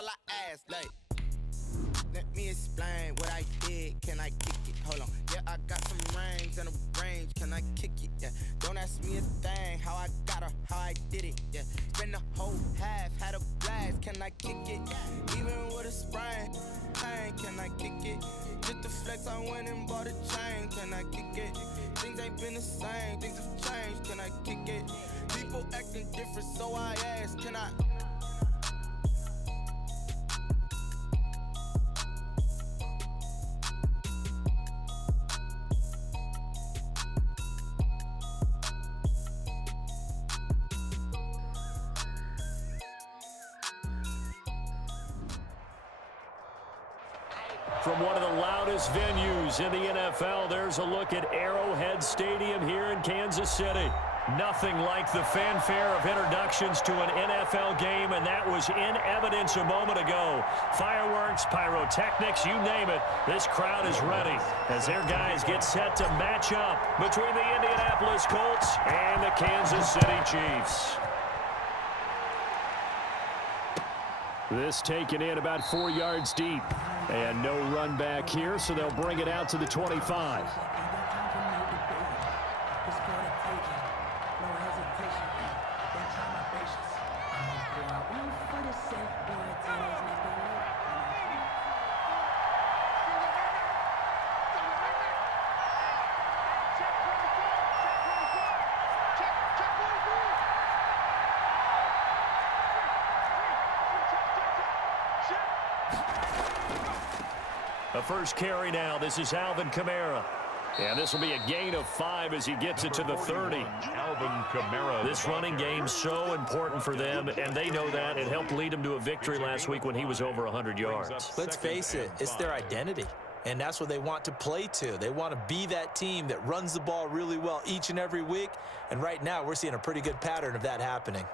all I ask, like, let me explain what I did. Can I kick it? Hold on. Yeah, I got some rings and a range. Can I kick it? Yeah. Don't ask me a thing. How I got her, how I did it. Yeah. Spend the whole half, had a blast. Can I kick it? Even with a sprain, pain. Can I kick it? Just the flex, I went and bought a chain. Can I kick it? Things ain't been the same. Things have changed. Can I kick it? People acting different, so I ask. Can I? From one of the loudest venues in the NFL, there's a look at Arrowhead Stadium here in Kansas City. Nothing like the fanfare of introductions to an NFL game, and that was in evidence a moment ago. Fireworks, pyrotechnics, you name it. This crowd is ready as their guys get set to match up between the Indianapolis Colts and the Kansas City Chiefs. This taken in about 4 yards deep. And no run back here, so they'll bring it out to the 25. A first carry now. This is Alvin Kamara. And this will be a gain of 5 as he gets it to the 30. Alvin Kamara. This running game so important for them, and they know that. It helped lead them to a victory last week when he was over 100 yards. Let's face it, it's their identity. And that's what they want to play to. They want to be that team that runs the ball really well each and every week. And right now, we're seeing a pretty good pattern of that happening.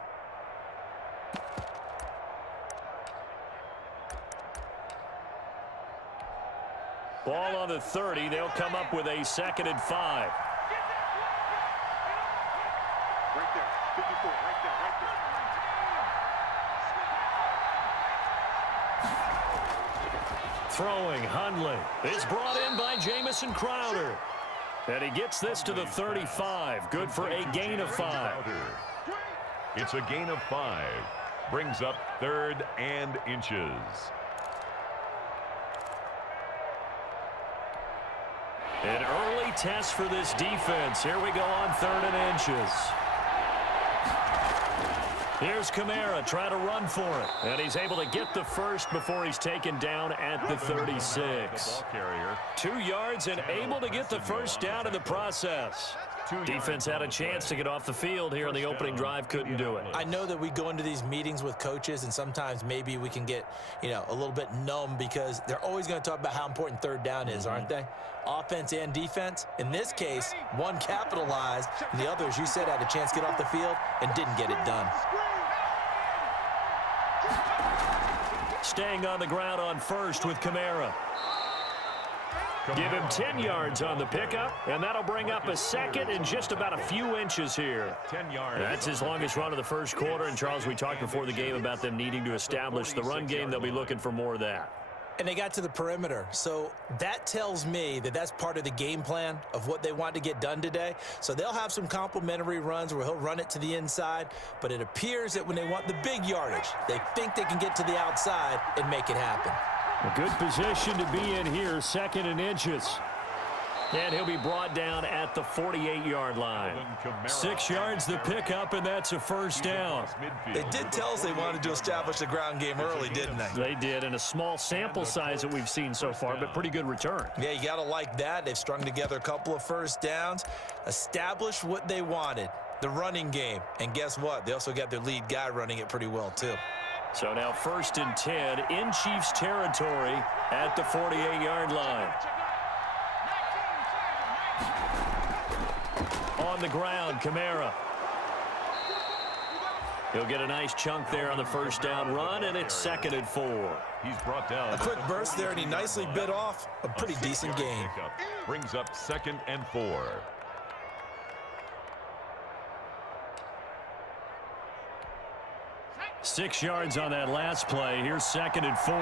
Ball on the 30. They'll come up with a 2nd and 5. Right there. 54. Right there. Throwing, Hundley. It's brought in by Jamison Crowder. And he gets this to the 35. Good for a gain of 5. It's a gain of 5. Brings up 3rd and inches. An early test for this defense. Here we go on 3rd and inches. Here's Kamara trying to run for it. And he's able to get the first before he's taken down at the 36. 2 yards and able to get the first down in the process. Defense had a chance to get off the field here on the opening drive, couldn't do it. I know that we go into these meetings with coaches, and sometimes maybe we can get, a little bit numb because they're always going to talk about how important 3rd down is, aren't they? Offense and defense. In this case, one capitalized, and the other, as you said, had a chance to get off the field and didn't get it done. Staying on the ground on 1st with Kamara. Give him 10 yards on the pickup, and that'll bring up a 2nd and just about a few inches here. 10 yards. That's his longest run of the first quarter, and Charles, we talked before the game about them needing to establish the run game. They'll be looking for more of that. And they got to the perimeter. So that tells me that that's part of the game plan of what they want to get done today. So they'll have some complimentary runs where he'll run it to the inside. But it appears that when they want the big yardage, they think they can get to the outside and make it happen. A good position to be in here, 2nd and inches. And he'll be brought down at the 48-yard line. 6 yards the pickup, and that's a first down. They did tell us they wanted to establish the ground game early, didn't they? They did, and a small sample size that we've seen so far, but pretty good return. Yeah, you got to like that. They've strung together a couple of first downs, established what they wanted, the running game. And guess what? They also got their lead guy running it pretty well, too. So now 1st and 10 in Chiefs territory at the 48-yard line. On the ground, Kamara. He'll get a nice chunk there on the first down run, and it's 2nd and 4. He's brought down. A quick burst there, and he nicely bit off a pretty decent gain. Brings up 2nd and 4. 6 yards on that last play. Here's 2nd and 4.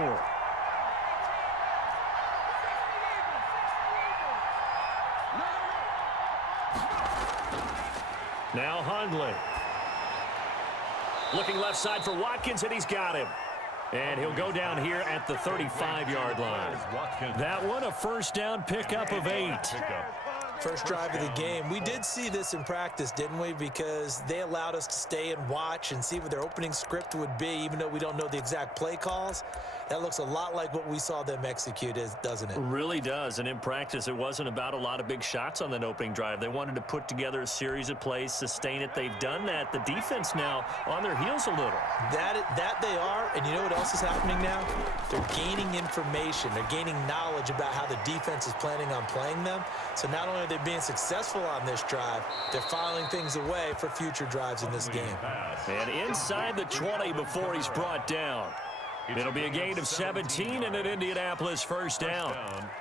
Now Hundley. Looking left side for Watkins, and he's got him. And he'll go down here at the 35-yard line. That one, a first down pickup of 8. First drive of the game. We did see this in practice, didn't we? Because they allowed us to stay and watch and see what their opening script would be, even though we don't know the exact play calls. That looks a lot like what we saw them execute, doesn't it? Really does. And in practice, it wasn't about a lot of big shots on that opening drive. They wanted to put together a series of plays, sustain it. They've done that. The defense now on their heels a little. That they are. And you know what else is happening now? They're gaining information. They're gaining knowledge about how the defense is planning on playing them. So not only are they being successful on this drive, they're filing things away for future drives in this game. And inside the 20 before he's brought down. It'll be a gain of 17 and an Indianapolis first down.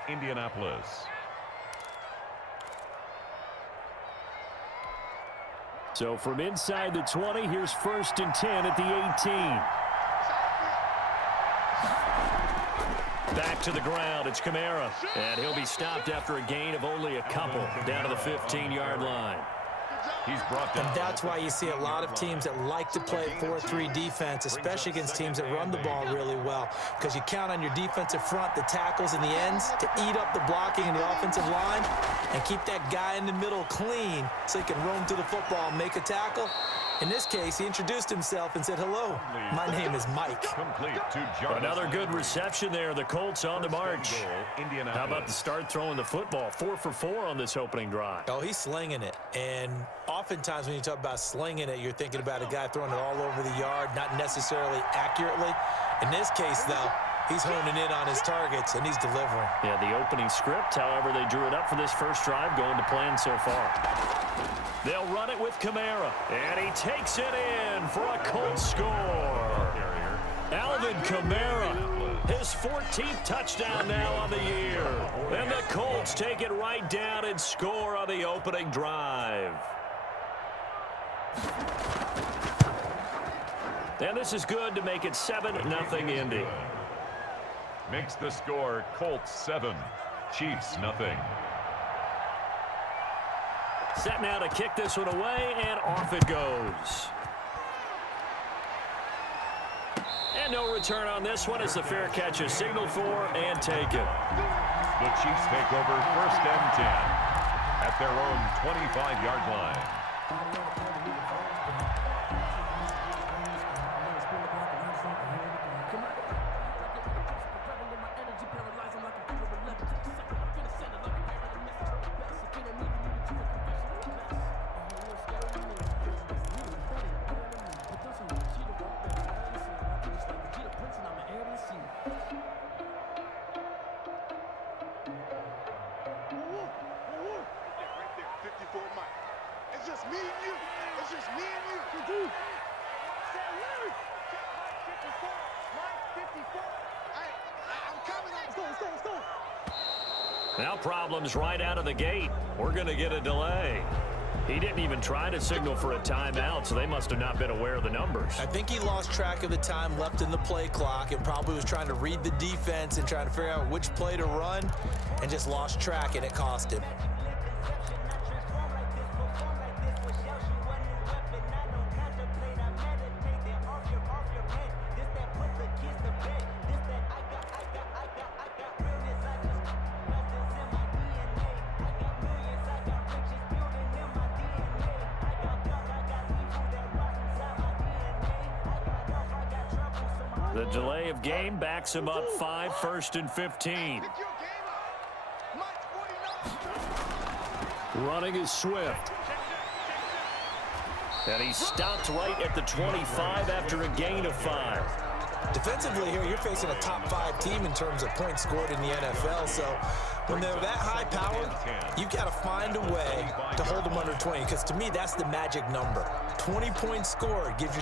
Indianapolis. So from inside the 20, here's 1st and 10 at the 18. Back to the ground, it's Kamara. And he'll be stopped after a gain of only a couple down to the 15-yard line. He's brought down. And that's why you see a lot of teams that like to play 4-3 defense, especially against teams that run the ball really well, because you count on your defensive front, the tackles and the ends, to eat up the blocking in the offensive line and keep that guy in the middle clean so he can roam through the football and make a tackle. In this case, he introduced himself and said, "Hello, my name is Mike." Complete to Jarvis. Another good reception there. The Colts on the march. How about the start throwing the football? 4 for 4 on this opening drive. Oh, he's slinging it. And oftentimes when you talk about slinging it, you're thinking about a guy throwing it all over the yard, not necessarily accurately. In this case, though, he's honing in on his targets, and he's delivering. Yeah, the opening script, however, they drew it up for this first drive, going to plan so far. They'll run it with Kamara, and he takes it in for a Colts score. Alvin Kamara, his 14th touchdown now on the year. And the Colts take it right down and score on the opening drive. And this is good to make it 7-0 Indy. Makes the score Colts 7, Chiefs nothing. Set now to kick this one away, and off it goes. And no return on this one as the fair catch is signaled for and taken. The Chiefs take over 1st and 10 at their own 25-yard line. Now problems right out of the gate. We're going to get a delay. He didn't even try to signal for a timeout, so they must have not been aware of the numbers. I think he lost track of the time left in the play clock and probably was trying to read the defense and trying to figure out which play to run and just lost track, and it cost him. The delay of game backs him up 5, 1st and 15. Running is Swift. And he's stopped right at the 25 after a gain of 5. Defensively here, you're facing a top 5 team in terms of points scored in the NFL. So when they're that high powered, you've got to find a way to hold them under 20. Because to me, that's the magic number. 20 points scored, you give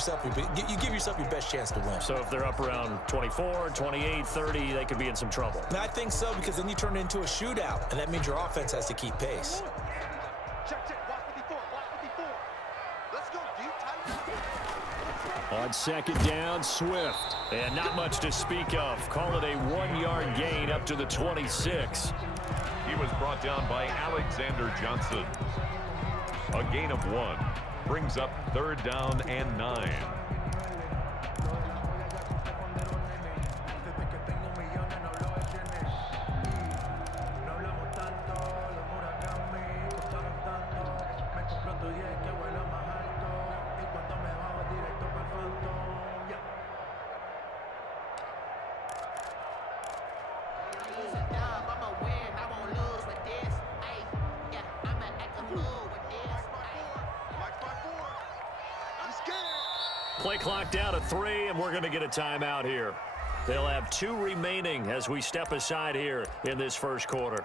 yourself your best chance to win. So if they're up around 24, 28, 30, they could be in some trouble. And I think so, because then you turn it into a shootout, and that means your offense has to keep pace. Check, watch 54, watch 54. Let's go, deep, tight. On second down, Swift. And not much to speak of. Call it a 1-yard gain up to the 26. He was brought down by Alexander Johnson. A gain of 1 brings up 3rd down and 9. Play clock down to 3, and we're going to get a timeout here. They'll have 2 remaining as we step aside here in this first quarter.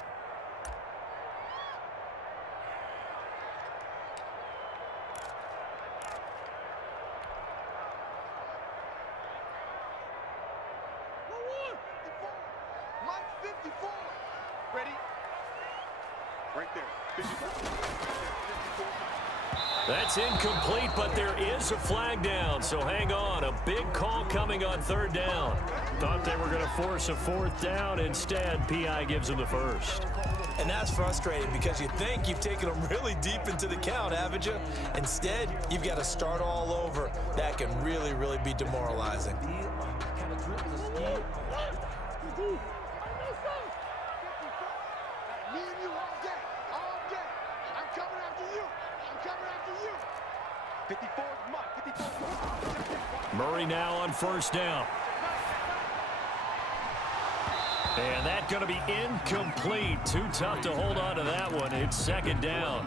That's incomplete, but there is a flag down, so hang on. A big call coming on 3rd down. Thought they were going to force a 4th down. Instead, PI gives them the first. And that's frustrating because you think you've taken them really deep into the count, haven't you? Instead, you've got to start all over. That can really, really be demoralizing. Murray now on 1st down. And that's going to be incomplete. Too tough to hold on to that one. It's 2nd down.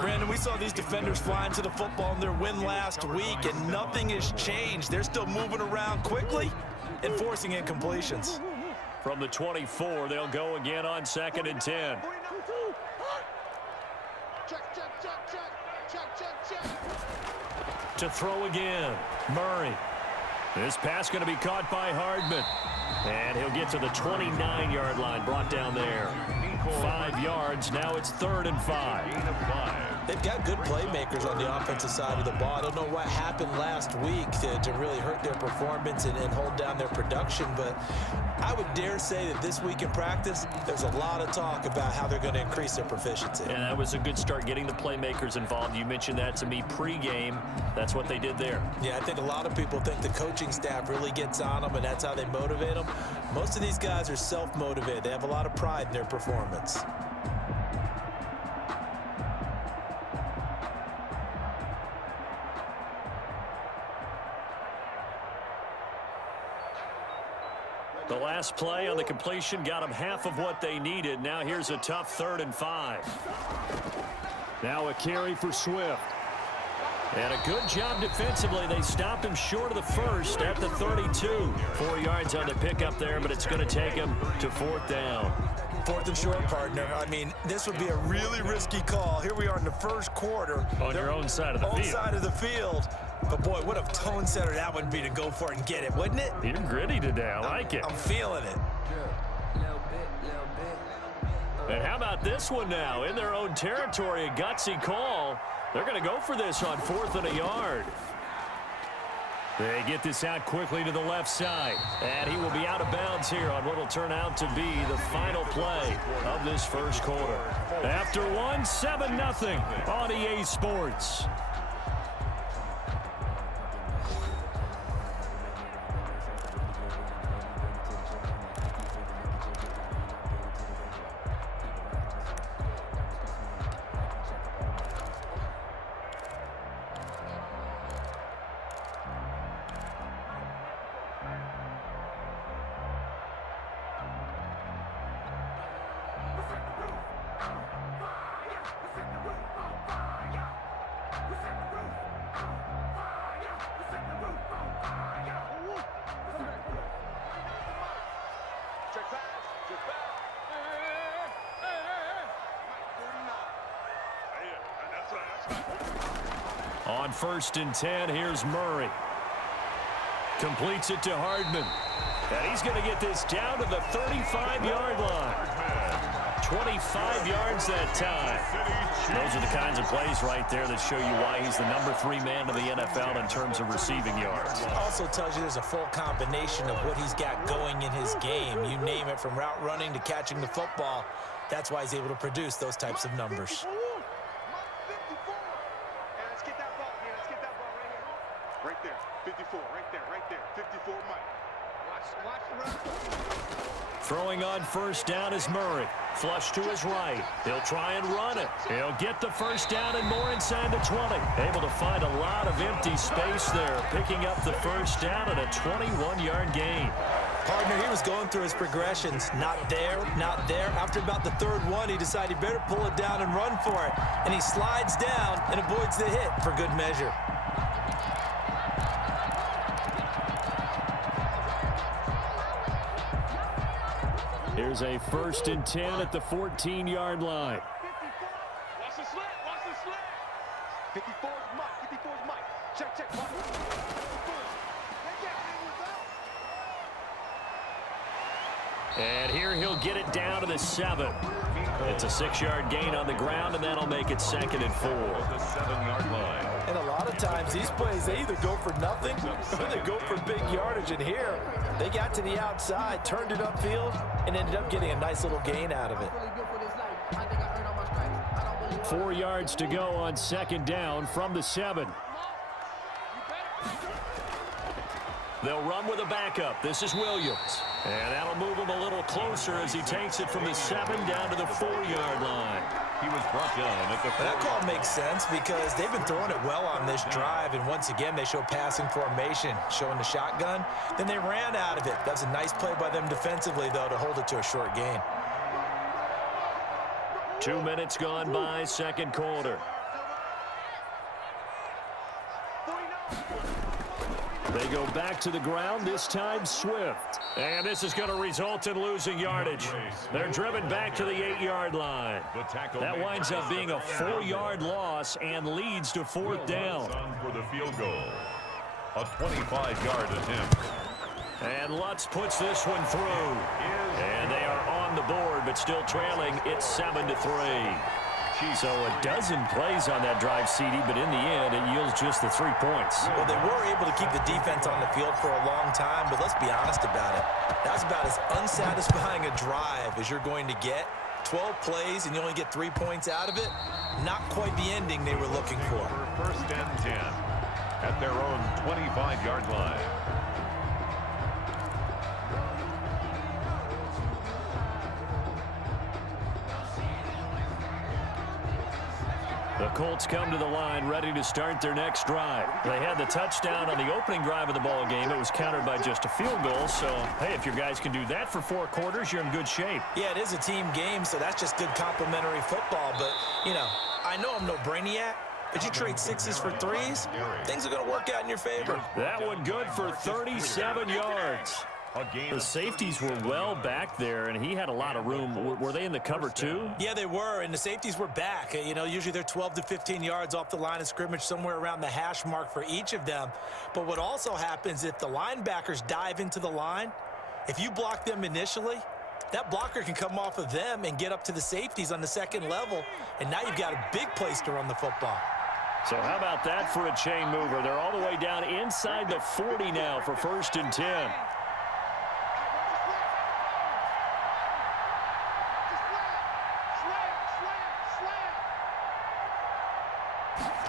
Brandon, we saw these defenders flying to the football in their win last week, and nothing has changed. They're still moving around quickly and forcing incompletions. From the 24, they'll go again on 2nd and 10. To throw again, Murray. This pass going to be caught by Hardman. And he'll get to the 29-yard line, brought down there. 5 yards, now it's 3rd and 5. They've got good playmakers on the offensive side of the ball. I don't know what happened last week to really hurt their performance and hold down their production, but I would dare say that this week in practice, there's a lot of talk about how they're going to increase their proficiency. And that was a good start, getting the playmakers involved. You mentioned that to me pregame. That's what they did there. Yeah, I think a lot of people think the coaching staff really gets on them, and that's how they motivate them. Most of these guys are self-motivated. They have a lot of pride in their performance. The last play on the completion got them half of what they needed. Now here's a tough 3rd and 5. Now a carry for Swift. And a good job defensively. They stopped him short of the first at the 32. 4 yards on the pickup there, but it's going to take him to 4th down. 4th and short, partner. I mean, this would be a really risky call. Here we are in the first quarter. On your own side of the field. Own side of the field. But, boy, what a tone setter that would be to go for it and get it, wouldn't it? You're gritty today. I like it. I'm feeling it. And how about this one now? In their own territory, a gutsy call. They're going to go for this on 4th and a yard. They get this out quickly to the left side. And he will be out of bounds here on what will turn out to be the final play of this first quarter. After one, 7-0 on EA Sports. On 1st and 10, here's Murray. Completes it to Hardman. And he's going to get this down to the 35-yard line. 25 yards that time. Those are the kinds of plays right there that show you why he's the #3 man in the NFL in terms of receiving yards. It also tells you there's a full combination of what he's got going in his game. You name it, from route running to catching the football. That's why he's able to produce those types of numbers. Right there, 54, right there, 54, Mike. Watch the run. Throwing on first down is Murray. Flush to his right. He'll try and run it. He'll get the first down and more inside the 20. Able to find a lot of empty space there, picking up the first down and a 21-yard gain. Partner, he was going through his progressions. Not there, not there. After about the third one, he decided he better pull it down and run for it. And he slides down and avoids the hit for good measure. Here's a 1st and 10 at the 14-yard line. Watch the slant, watch the slant. 54's Mike, 54's Mike. Check, watch. And here he'll get it down to the 7. It's a 6-yard gain on the ground, and that'll make it 2nd and 4. The 7-yard line. And a lot of times these plays, they either go for nothing or they go for big yardage. And here, they got to the outside, turned it upfield, and ended up getting a nice little gain out of it. 4 yards to go on 2nd down from the 7. They'll run with a backup. This is Williams. And that'll move him a little closer as he takes it from the 7 down to the 4-yard line. He was brought down at the 4. That call makes sense because they've been throwing it well on this drive, and once again they show passing formation, showing the shotgun. Then they ran out of it. That's a nice play by them defensively, though, to hold it to a short gain. 2 minutes gone by, 2nd quarter. They go back to the ground, this time Swift. And this is going to result in losing yardage. They're driven back to the 8-yard line. That winds up being a 4-yard loss and leads to 4th down. For the field goal. A 25-yard attempt. And Lutz puts this one through. And they are on the board, but still trailing. It's 7-3. So a dozen plays on that drive, CD, but in the end, it yields just the 3 points. Well, they were able to keep the defense on the field for a long time, but let's be honest about it. That's about as unsatisfying a drive as you're going to get. 12 plays and you only get 3 points out of it. Not quite the ending they were looking for. 1st and 10 at their own 25-yard line. The Colts come to the line ready to start their next drive. They had the touchdown on the opening drive of the ball game. It was countered by just a field goal. So, hey, if your guys can do that for 4 quarters, you're in good shape. Yeah, it is a team game, so that's just good complimentary football. But, you know, I know I'm no brainiac, but you trade 6s for 3s, things are going to work out in your favor. That one good for 37 yards. The safeties were well back there, and he had a lot of room. Were they in the cover, too? Yeah, they were, and the safeties were back. You know, usually they're 12 to 15 yards off the line of scrimmage, somewhere around the hash mark for each of them. But what also happens, if the linebackers dive into the line, if you block them initially, that blocker can come off of them and get up to the safeties on the 2nd level, and now you've got a big place to run the football. So how about that for a chain mover? They're all the way down inside the 40 now for 1st and 10.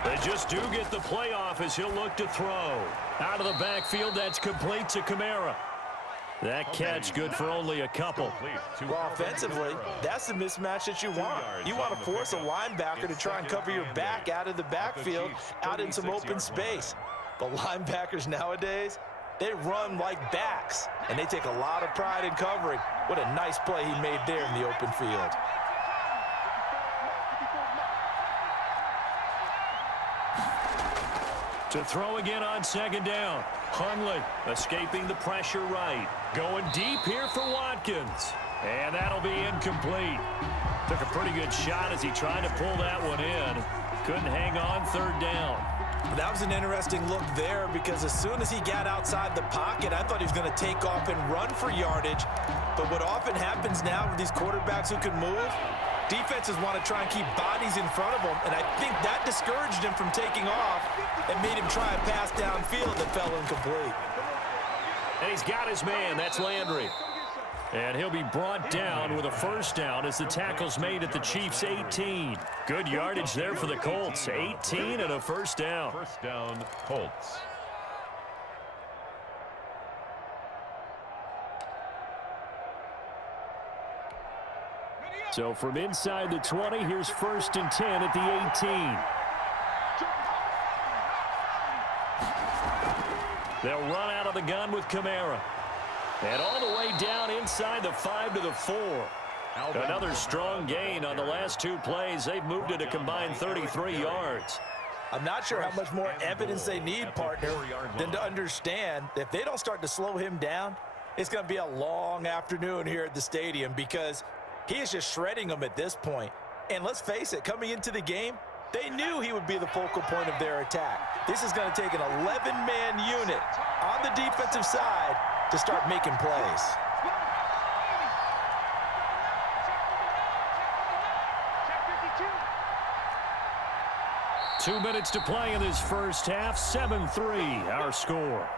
They just do get the playoff as he'll look to throw. Out of the backfield, that's complete to Kamara. That catch good for only a couple. Well, offensively, that's the mismatch that you want. You want to force a linebacker to try and cover your back out of the backfield, out in some open space. But linebackers nowadays, they run like backs, and they take a lot of pride in covering. What a nice play he made there in the open field. To throw again on 2nd down. Hundley escaping the pressure right. Going deep here for Watkins. And that'll be incomplete. Took a pretty good shot as he tried to pull that one in. Couldn't hang on 3rd down. That was an interesting look there because as soon as he got outside the pocket, I thought he was going to take off and run for yardage. But what often happens now with these quarterbacks who can move, defenses want to try and keep bodies in front of them, and I think that discouraged him from taking off and made him try a pass downfield that fell incomplete. And he's got his man. That's Landry. And he'll be brought down with a first down as the tackle's made at the Chiefs' 18. Good yardage there for the Colts. 18 and a first down. First down, Colts. So from inside the 20, here's 1st and 10 at the 18. They'll run out of the gun with Kamara. And all the way down inside the 5 to the 4. Another strong gain on the last 2 plays. They've moved it a combined 33 yards. I'm not sure how much more evidence they need, partner, than to understand that if they don't start to slow him down, it's going to be a long afternoon here at the stadium because he is just shredding them at this point. And let's face it, coming into the game, they knew he would be the focal point of their attack. This is going to take an 11-man unit on the defensive side to start making plays. Two minutes to play in this first half. 7-3, our score.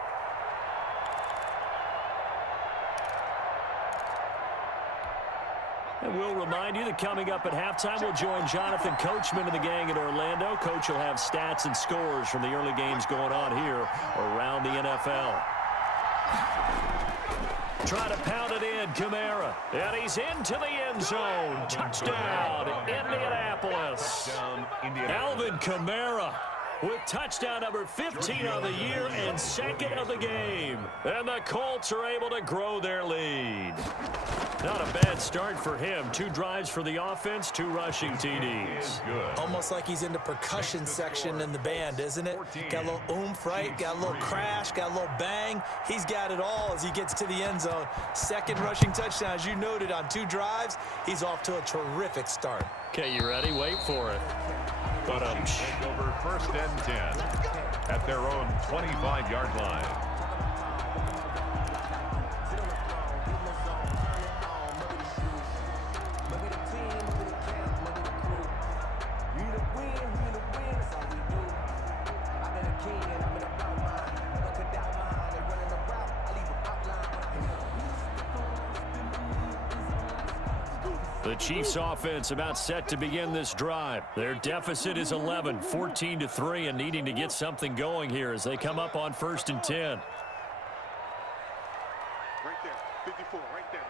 And we'll remind you that coming up at halftime, we'll join Jonathan Coachman and the gang in Orlando. Coach will have stats and scores from the early games going on here around the NFL. Try to pound it in, Kamara. And he's into the end zone. Touchdown, Indianapolis. Alvin Kamara with touchdown number 15 on the year and 2nd of the game. And the Colts are able to grow their lead. Not a bad start for him. 2 drives for the offense, 2 rushing TDs. Almost like he's in the percussion section in the band, isn't it? Got a little oomph, right? Got a little crash, got a little bang. He's got it all as he gets to the end zone. 2nd rushing touchdown, as you noted, on 2 drives. He's off to a terrific start. Okay, you ready? Wait for it. But over 1st and 10 at their own 25-yard line. The Chiefs offense about set to begin this drive. Their deficit is 11, 14-3, and needing to get something going here as they come up on 1st and 10. Right there, 54, right there,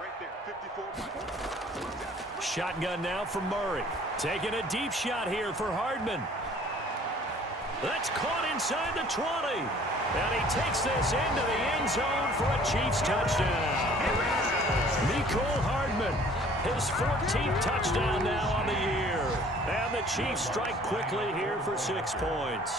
54. Shotgun now from Murray. Taking a deep shot here for Hardman. That's caught inside the 20. And he takes this into the end zone for a Chiefs touchdown. Mecole Hardman. His 14th touchdown now on the year. And the Chiefs strike quickly here for 6 points.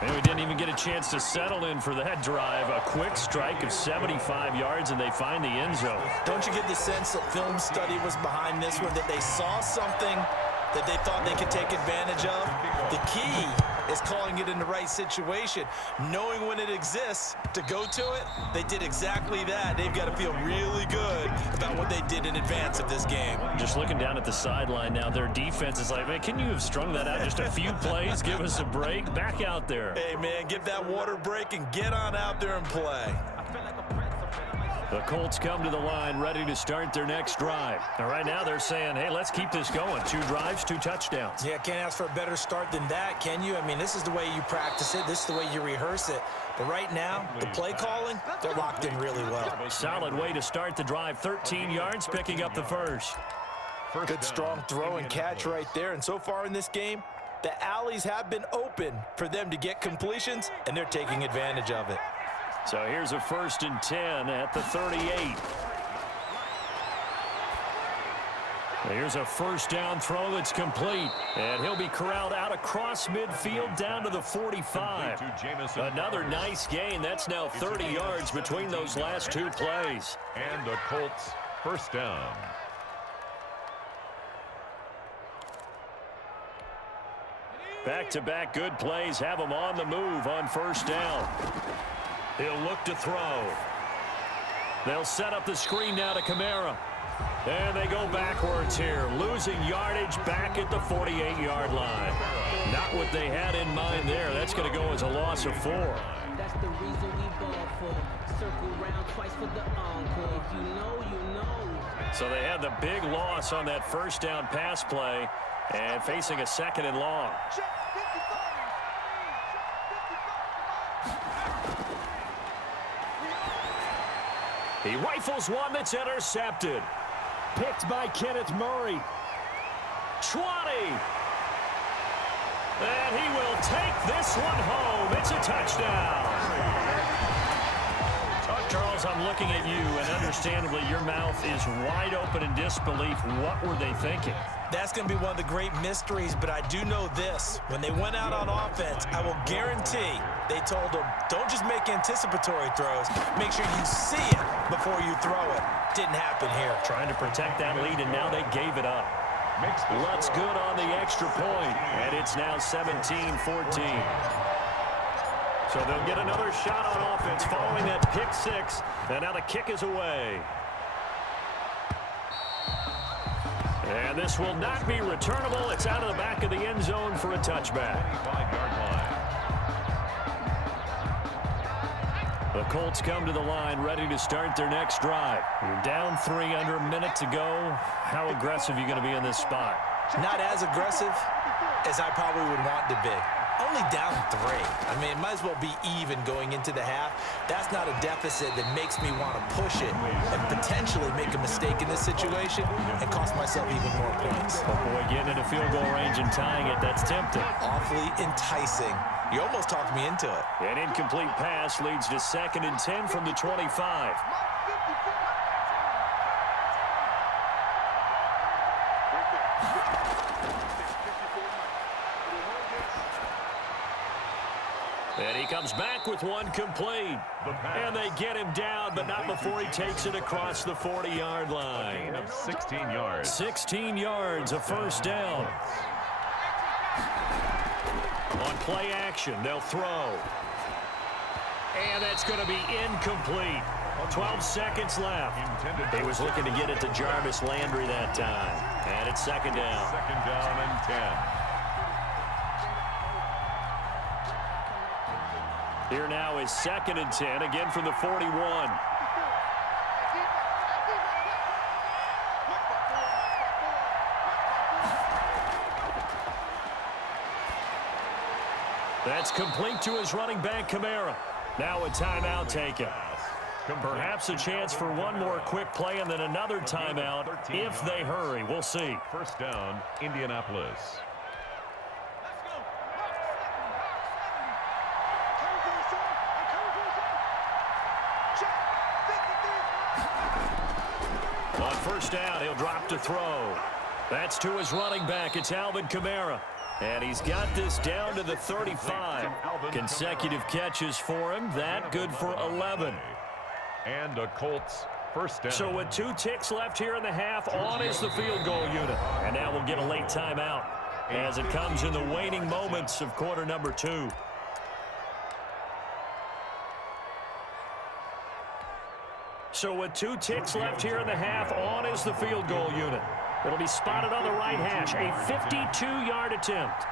And we didn't even get a chance to settle in for that drive. A quick strike of 75 yards, and they find the end zone. Don't you get the sense that film study was behind this one, that they saw something that they thought they could take advantage of? The key is calling it in the right situation, knowing when it exists to go to it. They did exactly that. They've got to feel really good about what they did in advance of this game. Just looking down at the sideline now, their defense is like, man, can you have strung that out just a few plays? Give us a break. Back out there. Hey, man, give that water break and get on out there and play. The Colts come to the line ready to start their next drive. And right now they're saying, hey, let's keep this going. 2 drives, 2 touchdowns. Yeah, can't ask for a better start than that, can you? I mean, this is the way you practice it. This is the way you rehearse it. But right now, the play calling, they're locked in really well. Solid way to start the drive. 13 yards, picking up the first. Good strong throw and catch right there. And so far in this game, the alleys have been open for them to get completions, and they're taking advantage of it. So here's a 1st and 10 at the 38. Here's a first down throw that's complete. And he'll be corralled out across midfield down to the 45. Another nice gain. That's now 30 yards between those last 2 plays. And the Colts first down. Back-to-back good plays have him on the move on first down. He'll look to throw. They'll set up the screen now to Kamara. And they go backwards here, losing yardage back at the 48-yard line. Not what they had in mind there. That's going to go as a loss of 4. That's the reason we ball for. Circle round twice for the encore. If you know, you know. So they had the big loss on that first down pass play and facing a 2nd and long. He rifles one that's intercepted. Picked by Kenneth Murray. 20. And he will take this one home. It's a touchdown. Charles, I'm looking at you, and understandably your mouth is wide open in disbelief. What were they thinking? That's going to be one of the great mysteries, but I do know this. When they went out on offense, I will guarantee they told them, don't just make anticipatory throws. Make sure you see it before you throw it. Didn't happen here. Trying to protect that lead, and now they gave it up. Lutz good on the extra point, and it's now 17-14. So they'll get another shot on offense following that pick 6, and now the kick is away. And this will not be returnable. It's out of the back of the end zone for a touchback. The Colts come to the line ready to start their next drive. You're down 3 under a minute to go. How aggressive are you going to be in this spot? Not as aggressive as I probably would want to be. Only down 3. I mean, it might as well be even going into the half. That's not a deficit that makes me want to push it and potentially make a mistake in this situation and cost myself even more points. Oh boy, getting into field goal range and tying it, that's tempting. Awfully enticing. You almost talked me into it. An incomplete pass leads to 2nd and 10 from the 25. And he comes back with one complete. And they get him down, but not before he takes it across the 40-yard line. 16 yards. 16 yards, a first down. On play action, they'll throw. And that's going to be incomplete. 12 seconds left. He was looking to get it to Jarvis Landry that time. And it's 2nd down. 2nd down and 10. Here now is 2nd and 10, again from the 41. That's complete to his running back, Kamara. Now a timeout taken. Perhaps a chance for one more quick play and then another timeout if they hurry. We'll see. First down, Indianapolis. On first down, he'll drop to throw. That's to his running back. It's Alvin Kamara. And he's got this down to the 35. Consecutive catches for him. That good for 11. And a Colts first down. So with 2 ticks left here in the half, on is the field goal unit. And now we'll get a late timeout as it comes in the waning moments of quarter number 2. So with 2 ticks left here in the half, on is the field goal unit. It'll be spotted on the right hash, a 52-yard attempt.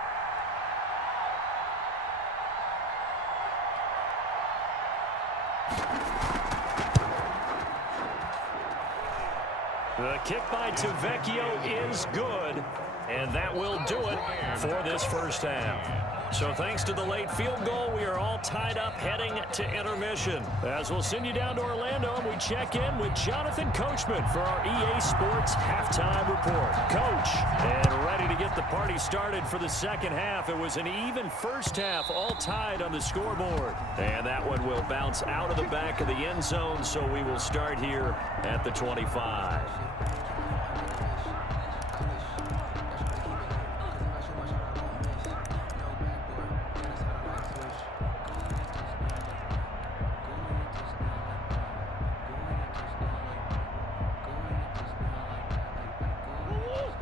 The kick by Tavecchio is good, and that will do it for this first half. So thanks to the late field goal, we are all tied up heading to intermission. As we'll send you down to Orlando, and we check in with Jonathan Coachman for our EA Sports Halftime Report. Coach, and ready to get the party started for the second half. It was an even first half, all tied on the scoreboard. And that one will bounce out of the back of the end zone, so we will start here at the 25.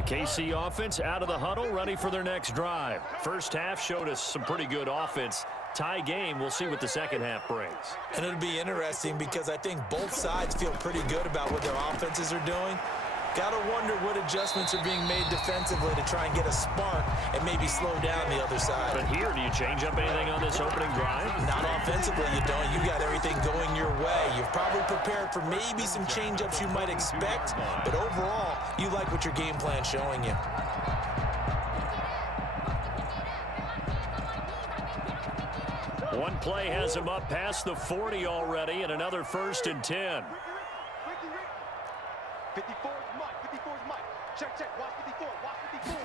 The KC offense out of the huddle, ready for their next drive. First half showed us some pretty good offense. Tie game, we'll see what the second half brings. And it'll be interesting because I think both sides feel pretty good about what their offenses are doing. Got to wonder what adjustments are being made defensively to try and get a spark and maybe slow down the other side. But here, do you change up anything on this opening drive? Not offensively, you don't. You got everything going your way. You've probably prepared for maybe some change-ups you might expect, but overall, you like what your game plan's showing you. One play has him up past the 40 already, and another 1st and 10. 54 is Mike. 54 is Mike. Check, check. Watch 54. Watch 54.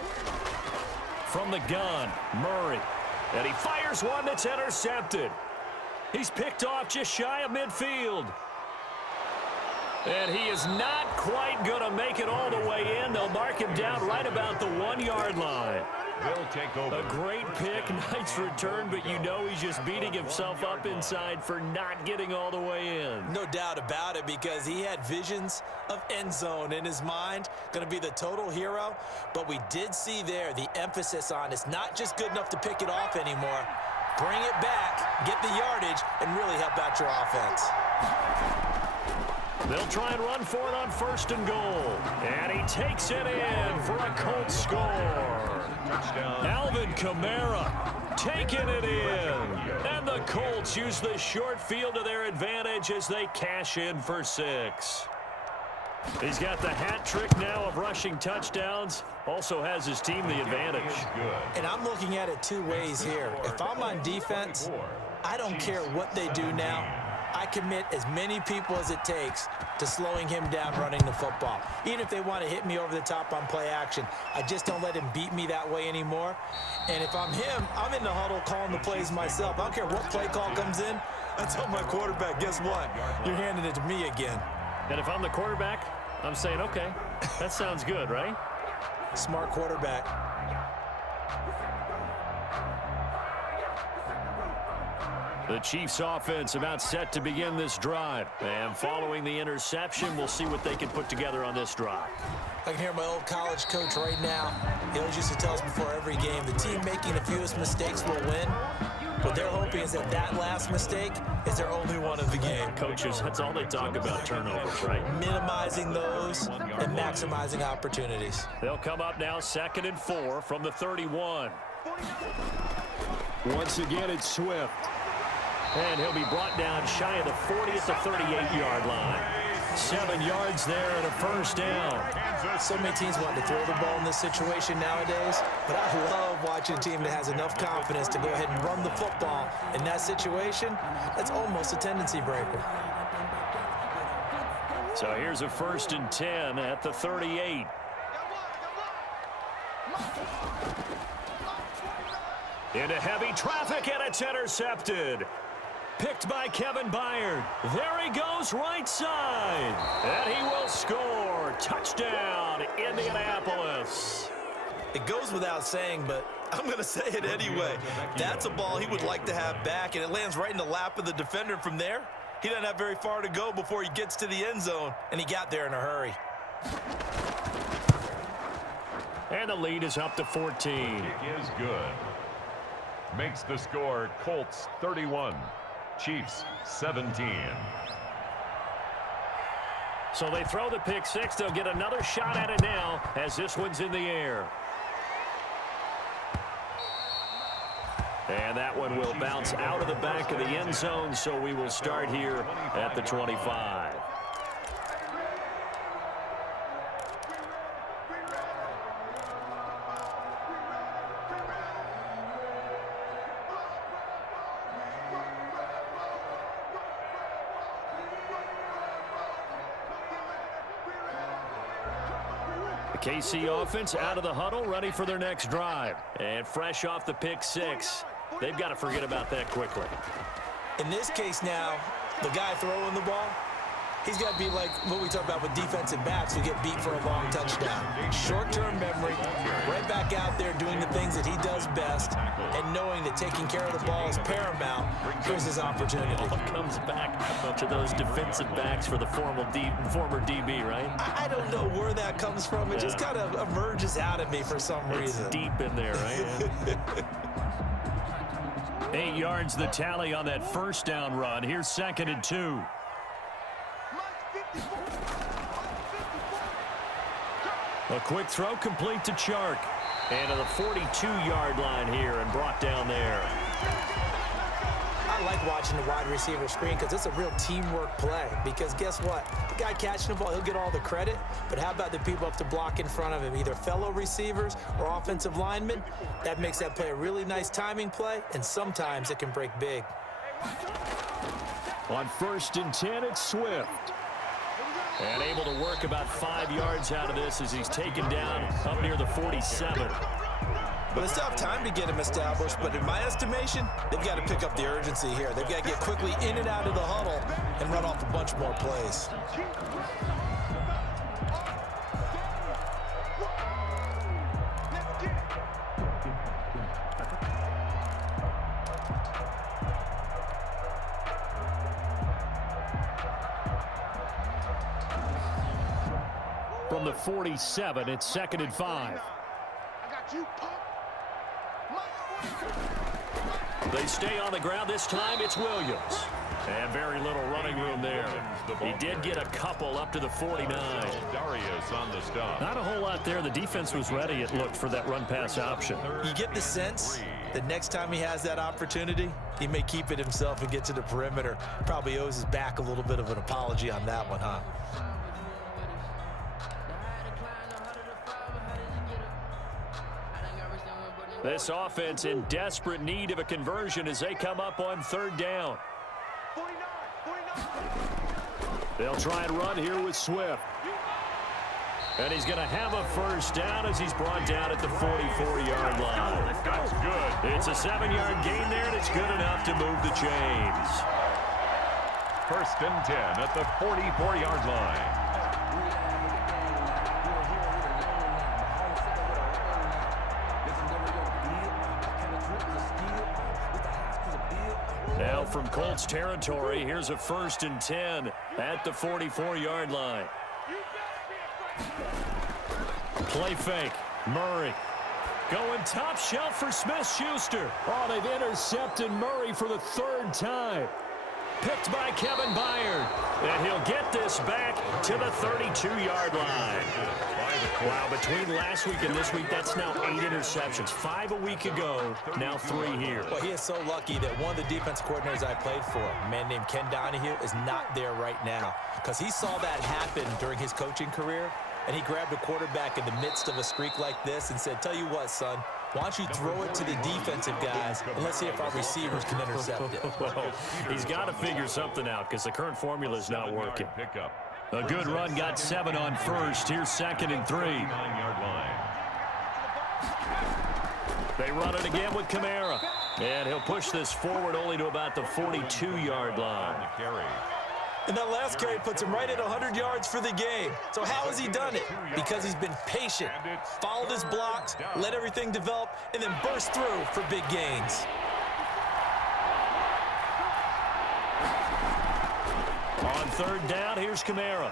From the gun, Murray. And he fires one that's intercepted. He's picked off just shy of midfield. And he is not quite going to make it all the way in. They'll mark him down right about the 1-yard line. They'll take over. A great pick, nice return, but you know he's just beating himself up inside for not getting all the way in. No doubt about it, because he had visions of end zone in his mind, going to be the total hero. But we did see there the emphasis on it's not just good enough to pick it off anymore. Bring it back, get the yardage, and really help out your offense. They'll try and run for it on 1st and goal. And he takes it in for a Colts score. Touchdown. Alvin Kamara taking it in. And the Colts use the short field to their advantage as they cash in for 6. He's got the hat trick now of rushing touchdowns. Also has his team the advantage. And I'm looking at it two ways here. If I'm on defense, I don't care what they do now. I commit as many people as it takes to slowing him down running the football. Even if they want to hit me over the top on play action, I just don't let him beat me that way anymore. And if I'm him, I'm in the huddle calling the plays myself. I don't care what play call comes in. I tell my quarterback, guess what? You're handing it to me again. And if I'm the quarterback, I'm saying, okay, that sounds good, right? Smart quarterback. The Chiefs offense about set to begin this drive. And following the interception, we'll see what they can put together on this drive. I can hear my old college coach right now. He always used to tell us before every game, the team making the fewest mistakes will win. What they're hoping is that that last mistake is their only one of the game. Coaches, that's all they talk about, turnovers, right? Minimizing those and maximizing opportunities. They'll come up now 2nd and 4 from the 31. Once again, it's Swift. And he'll be brought down shy of the 40 at the 38-yard line. 7 yards there and a 1st down. So many teams want to throw the ball in this situation nowadays, but I love watching a team that has enough confidence to go ahead and run the football in that situation. That's almost a tendency breaker. So here's a 1st and 10 at the 38. Into heavy traffic, and it's intercepted. Picked by Kevin Byard. There he goes, right side. And he will score. Touchdown, Indianapolis. It goes without saying, but I'm going to say it anyway. That's a ball he would like to have back, and it lands right in the lap of the defender from there. He doesn't have very far to go before he gets to the end zone, and he got there in a hurry. And the lead is up to 14. Kick is good. Makes the score Colts 31. Chiefs 17. So they throw the pick six. They'll get another shot at it now as this one's in the air. And that one will bounce out of the back of the end zone, so we will start here at the 25. The KC offense out of the huddle, ready for their next drive. And fresh off the pick six, they've got to forget about that quickly. In this case now, the guy throwing the ball, he's got to be like what we talk about with defensive backs who get beat for a long touchdown. Short-term memory, right back out there doing the things that he does best, and knowing that taking care of the ball is paramount. Here's his opportunity. Ball comes back bunch of those defensive backs for the former DB, right? I don't know where that comes from. It just kind of emerges out of me for some reason. It's deep in there, right? 8 yards the tally on that first down run. Here's 2nd and 2. A quick throw complete to Chark. And to the 42-yard line here and brought down there. I like watching the wide receiver screen because it's a real teamwork play. Because guess what? The guy catching the ball, he'll get all the credit. But how about the people up to block in front of him, either fellow receivers or offensive linemen? That makes that play a really nice timing play, and sometimes it can break big. On 1st and 10, it's Swift. And able to work about 5 yards out of this as he's taken down up near the 47. Well, it's tough time to get him established, but in my estimation, they've got to pick up the urgency here. They've got to get quickly in and out of the huddle and run off a bunch more plays. From the 47, it's 2nd and 5. They stay on the ground. This time it's Williams. And very little running room there. He did get a couple up to the 49. Darius on the stop. Not a whole lot there. The defense was ready, it looked, for that run-pass option. You get the sense that next time he has that opportunity, he may keep it himself and get to the perimeter. Probably owes his back a little bit of an apology on that one, huh? This offense in desperate need of a conversion as they come up on 3rd down. They'll try and run here with Swift. And he's going to have a first down as he's brought down at the 44-yard line. That's good. It's a 7-yard gain there, and it's good enough to move the chains. 1st and 10 at the 44-yard line. Now from Colts territory, here's a 1st and 10 at the 44-yard line. Play fake. Murray going top shelf for Smith-Schuster. Oh, they've intercepted Murray for the 3rd time. Picked by Kevin Byard. And he'll get this back to the 32-yard line. Wow, between last week and this week, that's now 8 interceptions. 5 a week ago, now 3 here. Well, he is so lucky that one of the defense coordinators I played for, a man named Ken Donahue, is not there right now. Because he saw that happen during his coaching career, and he grabbed a quarterback in the midst of a streak like this and said, tell you what, son, why don't you throw it to the defensive guys, and let's see if our receivers can intercept it. Well, he's got to figure something out because the current formula is not working. A good run got 7 on 1st. Here's 2nd and 3. 9-yard line. They run it again with Kamara. And he'll push this forward only to about the 42-yard line. And that last carry puts him right at 100 yards for the game. So how has he done it? Because he's been patient, followed his blocks, let everything develop, and then burst through for big gains. On 3rd down, here's Kamara.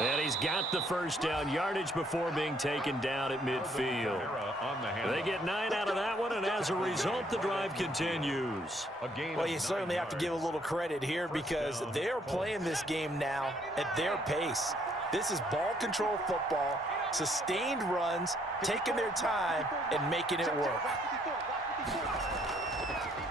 And he's got the first down yardage before being taken down at midfield. They get 9 out of that one, and as a result, the drive continues. Well, you certainly have to give a little credit here because they're playing this game now at their pace. This is ball control football, sustained runs, taking their time, and making it work.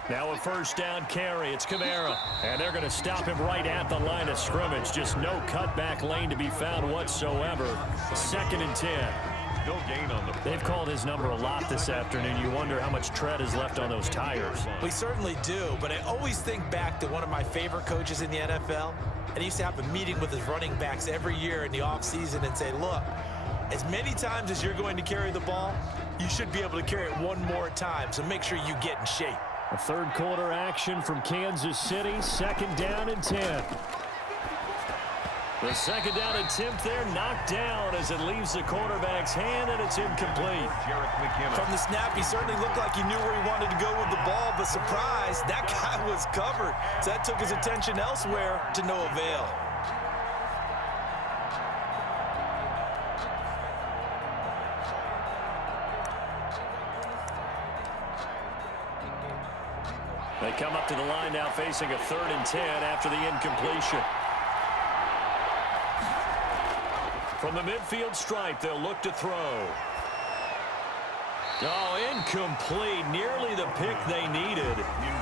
Now a first down carry. It's Kamara. And they're going to stop him right at the line of scrimmage. Just no cutback lane to be found whatsoever. 2nd and 10. No gain on the play. They've called his number a lot this afternoon. You wonder how much tread is left on those tires. We certainly do, but I always think back to one of my favorite coaches in the NFL. And he used to have a meeting with his running backs every year in the offseason and say, look, as many times as you're going to carry the ball, you should be able to carry it one more time, so make sure you get in shape. A 3rd quarter action from Kansas City. 2nd down and 10. The second down attempt there knocked down as it leaves the quarterback's hand, and it's incomplete. From the snap, he certainly looked like he knew where he wanted to go with the ball, but surprise, that guy was covered. So that took his attention elsewhere to no avail. They come up to the line now facing a 3rd and 10 after the incompletion. From the midfield stripe, they'll look to throw. Oh, incomplete. Nearly the pick they needed.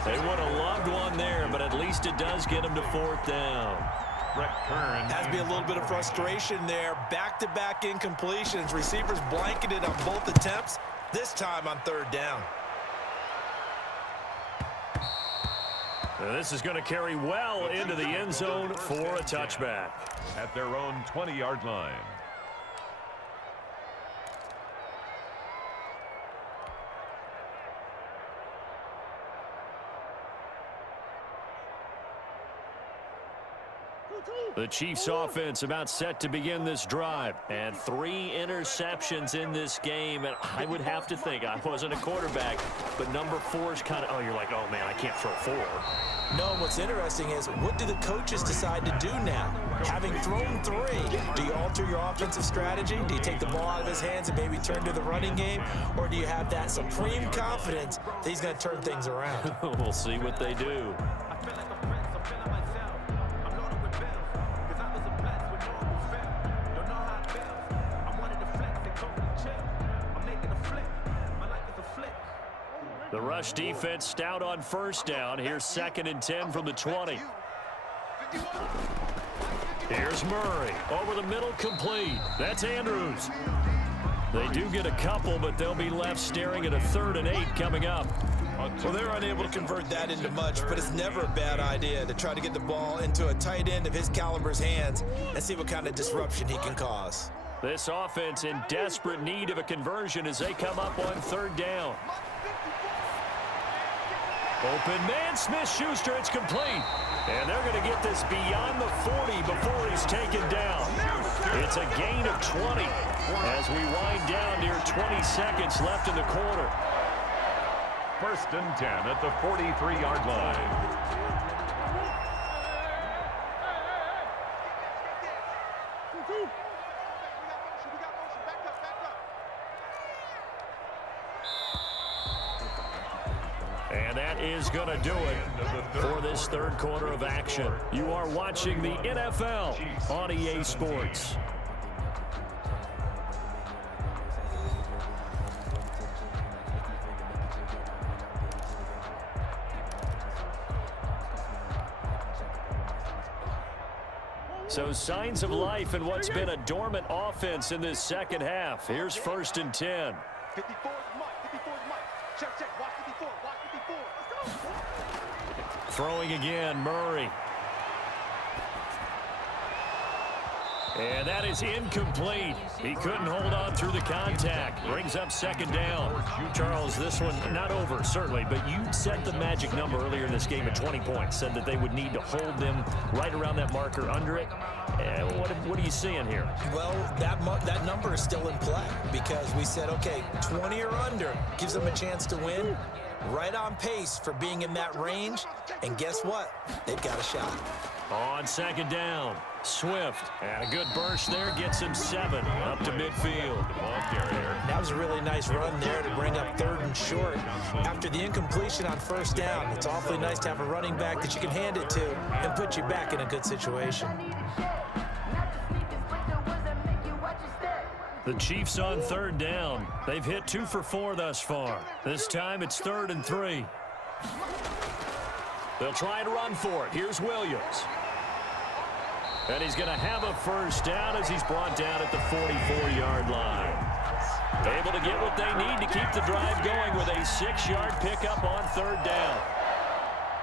They would have loved one there, but at least it does get them to 4th down. Has to be a little bit of frustration there. Back-to-back incompletions. Receivers blanketed on both attempts, this time on 3rd down. This is going to carry well into the end zone for a touchback. At their own 20-yard line. The Chiefs offense about set to begin this drive. And 3 interceptions in this game. And I would have to think, I wasn't a quarterback, but number 4 is kind of, oh, you're like, oh, man, I can't throw 4. No, what's interesting is, what do the coaches decide to do now? Having thrown 3, do you alter your offensive strategy? Do you take the ball out of his hands and maybe turn to the running game? Or do you have that supreme confidence that he's going to turn things around? We'll see what they do. The rush defense stout on 1st down. Here's 2nd and 10 from the 20. Here's Murray. Over the middle, complete. That's Andrews. They do get a couple, but they'll be left staring at a 3rd and 8 coming up. Well, they're unable to convert that into much, but it's never a bad idea to try to get the ball into a tight end of his caliber's hands and see what kind of disruption he can cause. This offense in desperate need of a conversion as they come up on 3rd down. Open man, Smith-Schuster, it's complete. And they're going to get this beyond the 40 before he's taken down. It's a gain of 20 as we wind down near 20 seconds left in the quarter. 1st and 10 at the 43-yard line. And that is going to do it for this 3rd quarter of action. You are watching the NFL on EA Sports. So signs of life in what's been a dormant offense in this 2nd half. Here's 1st and 10. 54 is Mike. 54 is Mike. Check, check. Watch 54. Watch 54. Let's go. Throwing again, Murray. And that is incomplete. He couldn't hold on through the contact. Brings up 2nd down. Charles, this one not over, certainly, but you set the magic number earlier in this game at 20 points. Said that they would need to hold them right around that marker under it. What are you seeing here? Well, that number is still in play because we said, okay, 20 or under gives them a chance to win. Right on pace for being in that range. And guess what? They've got a shot. On 2nd down, Swift. And a good burst there gets him 7 up to midfield. That was a really nice run there to bring up 3rd and short. After the incompletion on 1st down, it's awfully nice to have a running back that you can hand it to and put you back in a good situation. The Chiefs on 3rd down. They've hit 2 for 4 thus far. This time it's 3rd and 3. They'll try to run for it. Here's Williams. And he's going to have a 1st down as he's brought down at the 44-yard line. Able to get what they need to keep the drive going with a 6-yard pickup on 3rd down.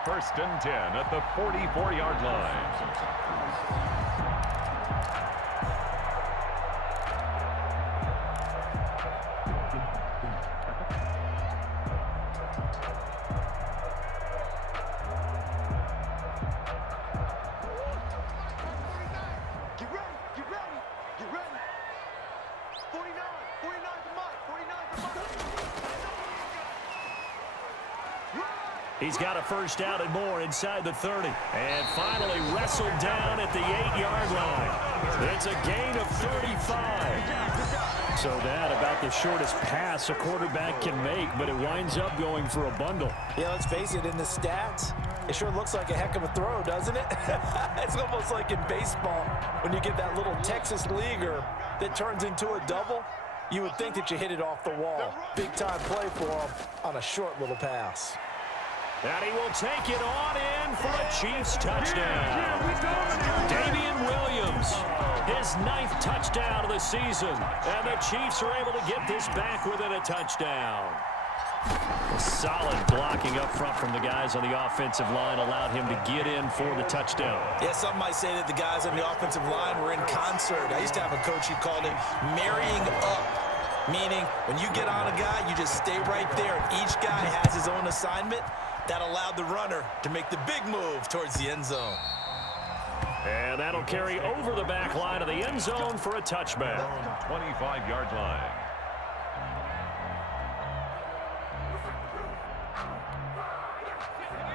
1st and 10 at the 44-yard line. He's got a first down and more inside the 30. And finally wrestled down at the 8-yard line. It's a gain of 35. So that about the shortest pass a quarterback can make, but it winds up going for a bundle. Yeah, let's face it, in the stats, it sure looks like a heck of a throw, doesn't it? It's almost like in baseball when you get that little Texas leaguer that turns into a double. You would think that you hit it off the wall. Big-time play for him on a short little pass. And he will take it on in for a Chiefs touchdown. Damian Williams, his 9th touchdown of the season. And the Chiefs are able to get this back within a touchdown. Solid blocking up front from the guys on the offensive line allowed him to get in for the touchdown. Yeah, some might say that the guys on the offensive line were in concert. I used to have a coach who called it marrying up, meaning when you get on a guy, you just stay right there, and each guy has his own assignment. That allowed the runner to make the big move towards the end zone. And that'll carry over the back line of the end zone for a touchback. 25-yard line.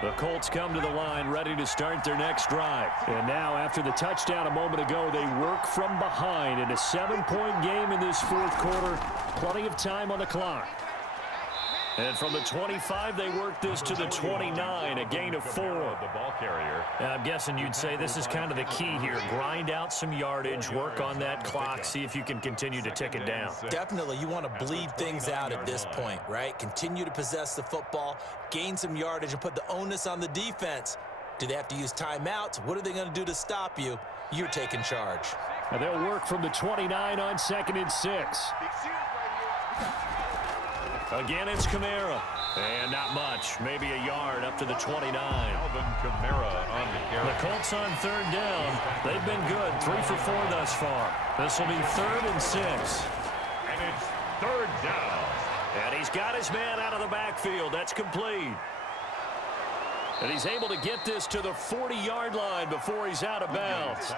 The Colts come to the line ready to start their next drive. And now after the touchdown a moment ago, they work from behind in a 7-point game in this fourth quarter. Plenty of time on the clock. And from the 25, they work this to the 29, a gain of 4. The ball carrier. I'm guessing you'd say this is kind of the key here. Grind out some yardage, work on that clock, see if you can continue to tick it down. Definitely, you want to bleed things out at this point, right? Continue to possess the football, gain some yardage, and put the onus on the defense. Do they have to use timeouts? What are they going to do to stop you? You're taking charge. And they'll work from the 29 on 2nd and 6. Again, it's Kamara. And not much. Maybe a yard up to the 29. Alvin Kamara on the carry. The Colts on 3rd down. They've been good. 3 for 4 thus far. This will be 3rd and 6. And it's 3rd down. And he's got his man out of the backfield. That's complete. And he's able to get this to the 40-yard line before he's out of bounds.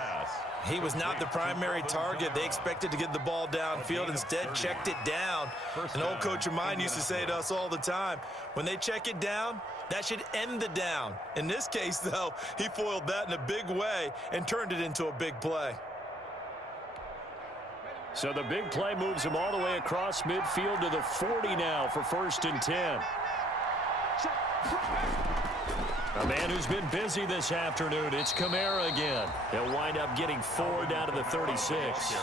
He was not the primary target. They expected to get the ball downfield. Instead, checked it down. An old coach of mine used to say to us all the time, when they check it down, that should end the down. In this case, though, he foiled that in a big way and turned it into a big play. So the big play moves him all the way across midfield to the 40 now for 1st and 10. A man who's been busy this afternoon. It's Kamara again. He'll wind up getting 4 down to the 36.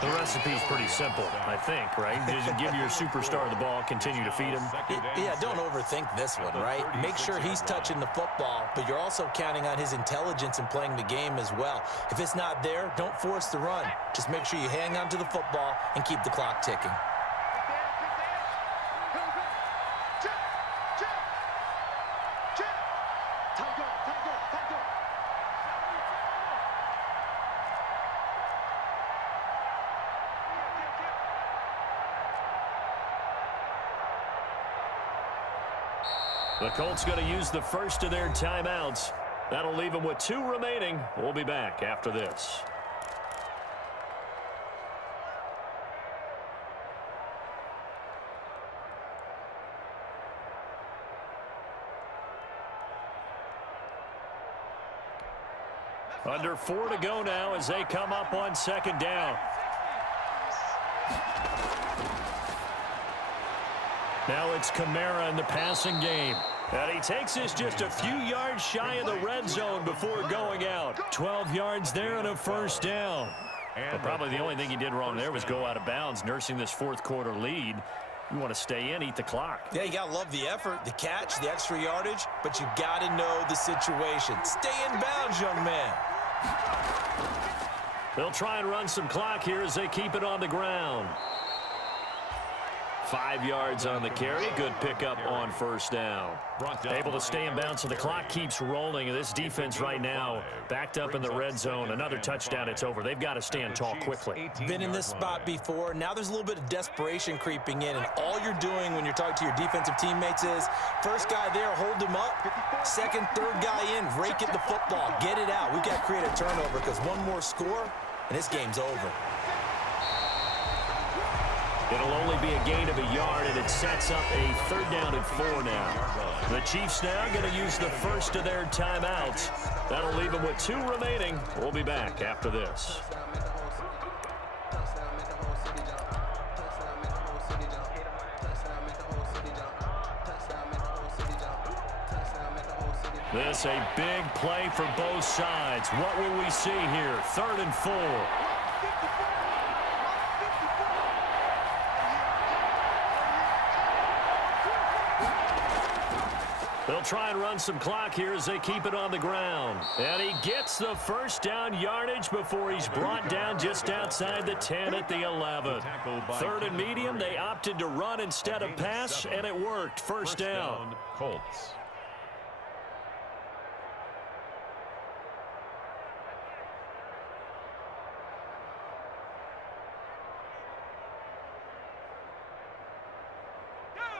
The recipe's pretty simple, I think, right? Just give your superstar the ball, continue to feed him. Yeah, don't overthink this one, right? Make sure he's touching the football, but you're also counting on his intelligence in playing the game as well. If it's not there, don't force the run. Just make sure you hang on to the football and keep the clock ticking. The Colts going to use the first of their timeouts. That'll leave them with 2 remaining. We'll be back after this. Under 4 to go now as they come up on 2nd down. Now it's Kamara in the passing game. And he takes this just a few yards shy of the red zone before going out. 12 yards there and a 1st down. But probably the only thing he did wrong there was go out of bounds, nursing this 4th quarter lead. You want to stay in, eat the clock. Yeah, you got to love the effort, the catch, the extra yardage, but you got to know the situation. Stay in bounds, young man. They'll try and run some clock here as they keep it on the ground. 5 yards on the carry. Good pickup on 1st down. Able to stay in bounds, so the clock keeps rolling. And this defense right now backed up in the red zone. Another touchdown, it's over. They've got to stand tall quickly. Been in this spot before. Now there's a little bit of desperation creeping in. And all you're doing when you're talking to your defensive teammates is, first guy there, hold him up. Second, third guy in, rake at the football. Get it out. We've got to create a turnover because one more score, and this game's over. It'll only be a gain of a yard, and it sets up a 3rd down and 4 now. The Chiefs now going to use the first of their timeouts. That'll leave them with 2 remaining. We'll be back after this. This a big play for both sides. What will we see here? 3rd and 4. They'll try and run some clock here as they keep it on the ground. And he gets the first down yardage before he's brought down just outside the 10 at the 11. 3rd and medium, they opted to run instead of pass, and it worked. First down. Colts.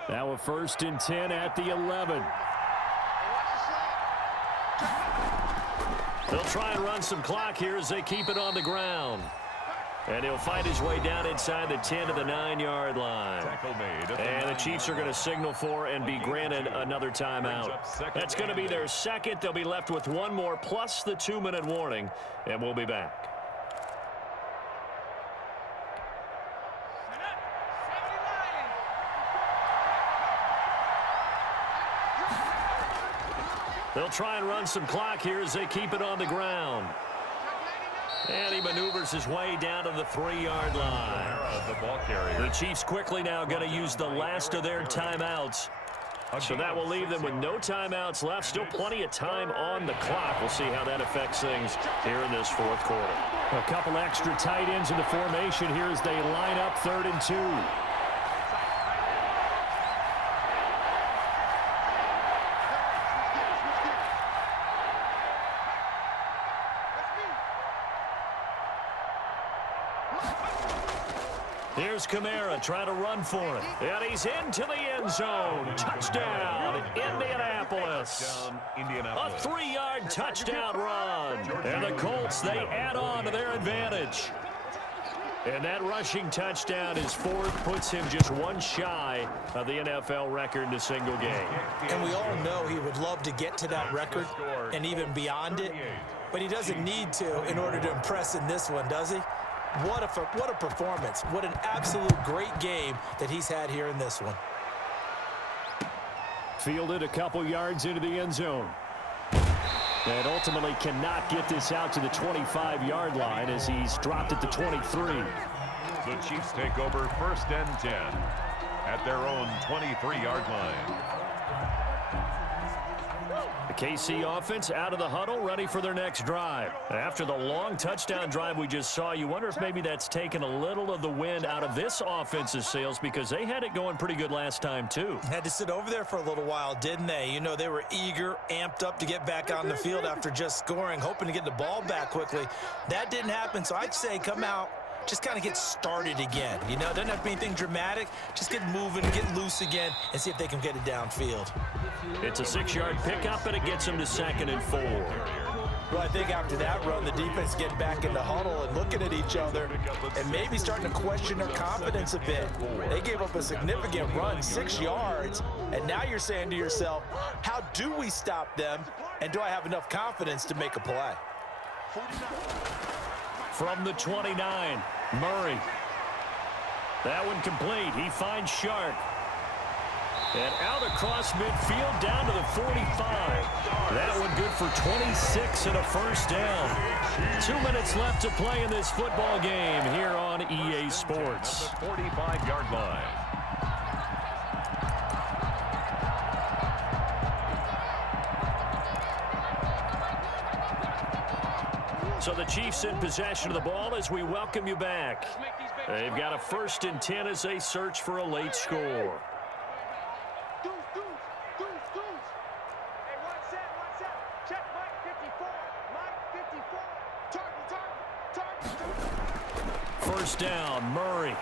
Now a 1st and 10 at the 11. They'll try and run some clock here as they keep it on the ground. And he'll find his way down inside the 10 to the 9-yard line. And the Chiefs are going to signal for and be granted another timeout. That's going to be their 2nd. They'll be left with 1 more plus the 2-minute warning. And we'll be back. They'll try and run some clock here as they keep it on the ground. And he maneuvers his way down to the 3-yard line. The Chiefs quickly now going to use the last of their timeouts. So that will leave them with no timeouts left. Still plenty of time on the clock. We'll see how that affects things here in this 4th quarter. A couple extra tight ends in the formation here as they line up 3rd and 2. Here's Kamara trying to run for it. And he's into the end zone. Touchdown, Indianapolis. A 3-yard touchdown run. And the Colts, they add on to their advantage. And that rushing touchdown is 4th, puts him just 1 shy of the NFL record in a single game. And we all know he would love to get to that record and even beyond it. But he doesn't need to in order to impress in this one, does he? What a performance. What an absolute great game that he's had here in this one. Fielded a couple yards into the end zone. And ultimately cannot get this out to the 25-yard line as he's dropped at the 23. The Chiefs take over 1st and 10 at their own 23-yard line. The KC offense out of the huddle, ready for their next drive. After the long touchdown drive we just saw, you wonder if maybe that's taken a little of the wind out of this offense's sails because they had it going pretty good last time too. Had to sit over there for a little while, didn't they? You know, they were eager, amped up to get back on the field after just scoring, hoping to get the ball back quickly. That didn't happen, so I'd say come out, just kind of get started again. You know, it doesn't have to be anything dramatic. Just get moving, get loose again, and see if they can get it downfield. It's a 6-yard pickup, and it gets them to 2nd and 4. Well, I think after that run, the defense getting back in the huddle and looking at each other and maybe starting to question their confidence a bit. They gave up a significant run, 6 yards, and now you're saying to yourself, how do we stop them, and do I have enough confidence to make a play? From the 29, Murray. That one complete. He finds Sharp. And out across midfield down to the 45. That one good for 26 and a first down. 2 minutes left to play in this football game here on EA Sports. The 45-yard line. So the Chiefs in possession of the ball as we welcome you back. They've got a 1st and 10 as they search for a late score. First down, Murray.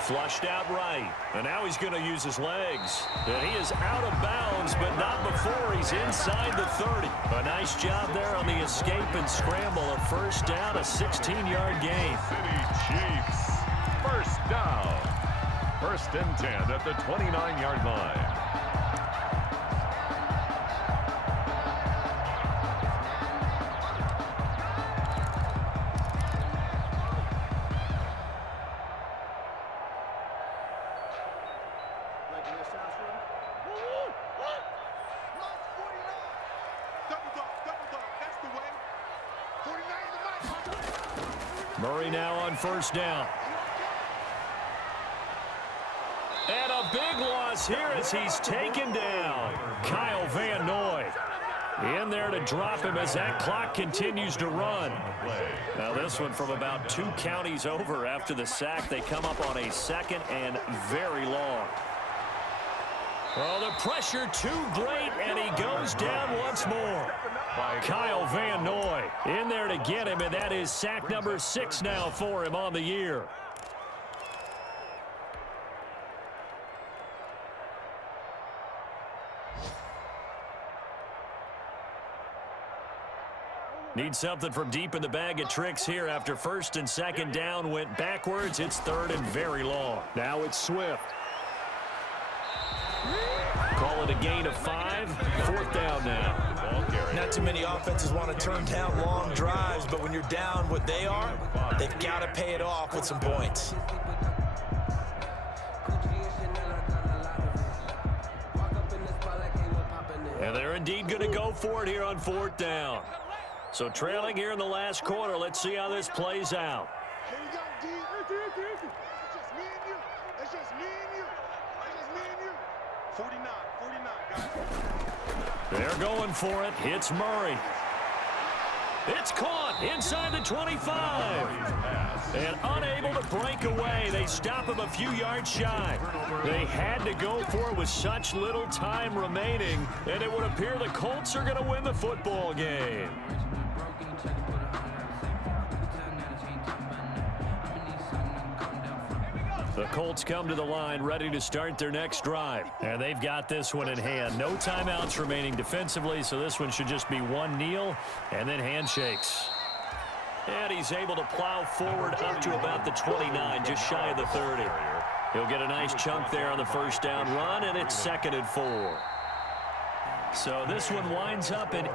Flushed out right. And now he's going to use his legs. And he is out of bounds, but not before he's inside the 30. A nice job there on the escape and scramble. A first down, a 16-yard gain. City Chiefs, first down. First and 10 at the 29-yard line. Murray now on first down. And a big loss here as he's taken down. Kyle Van Noy in there to drop him as that clock continues to run. Now this one from about 2 counties over after the sack. They come up on a second and very long. Oh, the pressure too great, and he goes down once more. Kyle Van Noy in there to get him, and that is sack number 6 now for him on the year. Need something from deep in the bag of tricks here after first and second down went backwards. It's third and very long. Now it's Swift. Call it a gain of 5. Fourth down now. Not too many offenses want to turn down long drives, but when you're down what they are, they've got to pay it off with some points. And they're indeed going to go for it here on fourth down. So trailing here in the last quarter. Let's see how this plays out. It's just me and you. 49, guys. They're going for it. It's Murray. It's caught inside the 25. And unable to break away. They stop him a few yards shy. They had to go for it with such little time remaining. And it would appear the Colts are going to win the football game. The Colts come to the line ready to start their next drive. And they've got this one in hand. No timeouts remaining defensively, so this one should just be one kneel and then handshakes. And he's able to plow forward up to about the 29, just shy of the 30. He'll get a nice chunk there on the first down run, and it's 2nd and 4. So this one winds up in